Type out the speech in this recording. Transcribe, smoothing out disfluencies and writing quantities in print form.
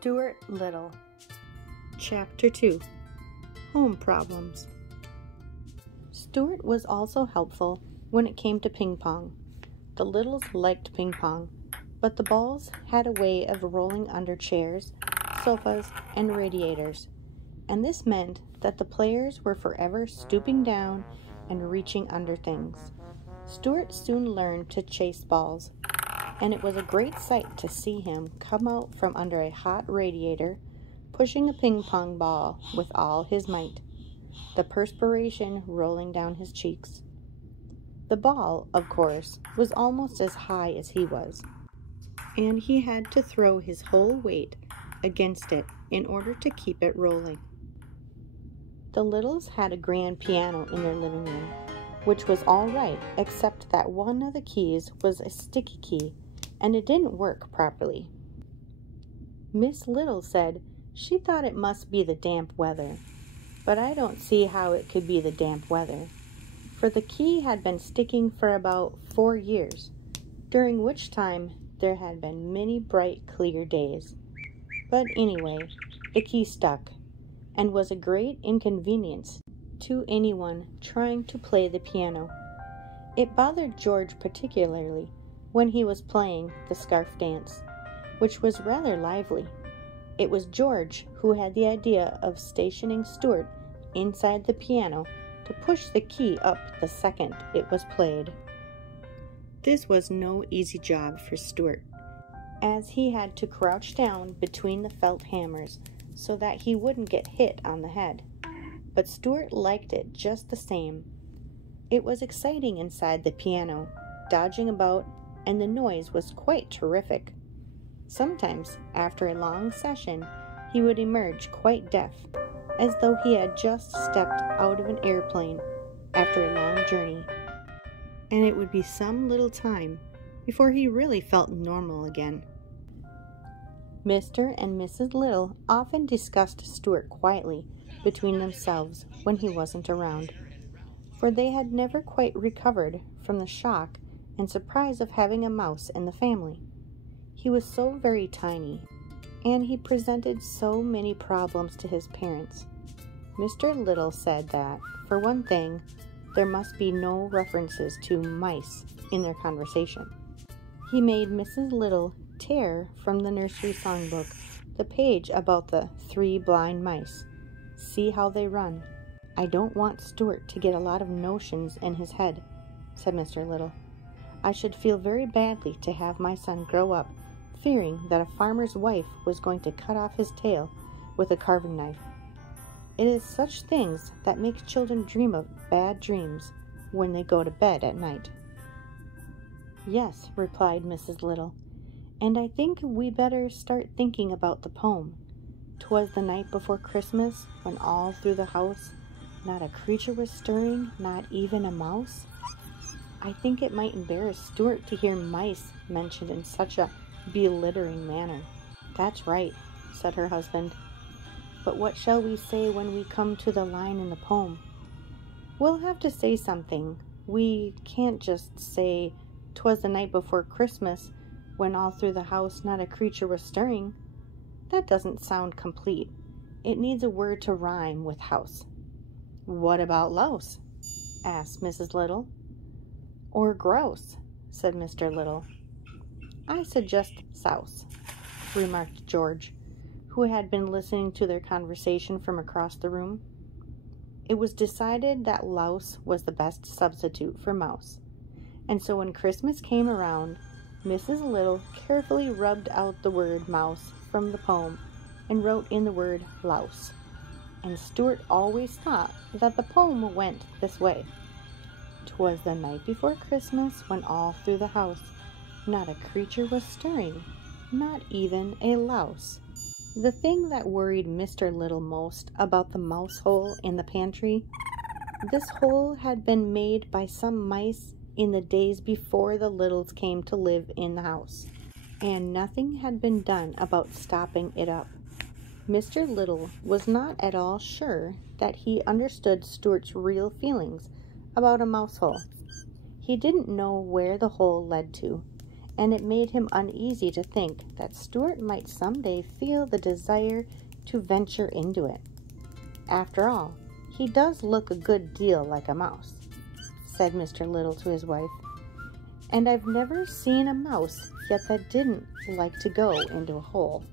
Stuart Little. Chapter 2. Home Problems. Stuart was also helpful when it came to ping pong. The Littles liked ping pong, but the balls had a way of rolling under chairs, sofas, and radiators, and this meant that the players were forever stooping down and reaching under things. Stuart soon learned to chase balls, and it was a great sight to see him come out from under a hot radiator, pushing a ping pong ball with all his might, the perspiration rolling down his cheeks. The ball, of course, was almost as high as he was, and he had to throw his whole weight against it in order to keep it rolling. The Littles had a grand piano in their living room, which was all right, except that one of the keys was a sticky key, and it didn't work properly. Miss Little said she thought it must be the damp weather, but I don't see how it could be the damp weather, for the key had been sticking for about 4 years, during which time there had been many bright, clear days. But anyway, the key stuck, and was a great inconvenience to anyone trying to play the piano. It bothered George particularly when he was playing the scarf dance, which was rather lively. It was George who had the idea of stationing Stuart inside the piano to push the key up the second it was played. This was no easy job for Stuart, as he had to crouch down between the felt hammers so that he wouldn't get hit on the head. But Stuart liked it just the same. It was exciting inside the piano, dodging about, and the noise was quite terrific. Sometimes, after a long session, he would emerge quite deaf, as though he had just stepped out of an airplane after a long journey, and it would be some little time before he really felt normal again. Mr. and Mrs. Little often discussed Stuart quietly between themselves when he wasn't around, for they had never quite recovered from the shock and surprise of having a mouse in the family. He was so very tiny, and he presented so many problems to his parents. Mr. Little said that, for one thing, there must be no references to mice in their conversation. He made Mrs. Little tear from the nursery songbook the page about the 3 blind mice. See how they run. I don't want Stuart to get a lot of notions in his head, said Mr. Little. I should feel very badly to have my son grow up fearing that a farmer's wife was going to cut off his tail with a carving knife. It is such things that make children dream of bad dreams when they go to bed at night. Yes, replied Mrs. Little, and I think we better start thinking about the poem. 'Twas the night before Christmas, when all through the house not a creature was stirring, not even a mouse. I think it might embarrass Stuart to hear mice mentioned in such a belittling manner. That's right, said her husband. But what shall we say when we come to the line in the poem? We'll have to say something. We can't just say, 'twas the night before Christmas, when all through the house not a creature was stirring. That doesn't sound complete. It needs a word to rhyme with house. What about louse? Asked Mrs. Little. Or grouse, said Mr. Little. I suggest souse, remarked George, who had been listening to their conversation from across the room. It was decided that louse was the best substitute for mouse, and so when Christmas came around, Mrs. Little carefully rubbed out the word mouse from the poem and wrote in the word louse, and Stuart always thought that the poem went this way. 'Twas the night before Christmas, when all through the house not a creature was stirring, not even a louse. The thing that worried Mr. Little most about the mouse hole in the pantry, this hole had been made by some mice in the days before the Littles came to live in the house, and nothing had been done about stopping it up. Mr. Little was not at all sure that he understood Stuart's real feelings about a mouse hole. He didn't know where the hole led to, and it made him uneasy to think that Stuart might someday feel the desire to venture into it. "After all, he does look a good deal like a mouse," said Mr. Little to his wife, "and I've never seen a mouse yet that didn't like to go into a hole."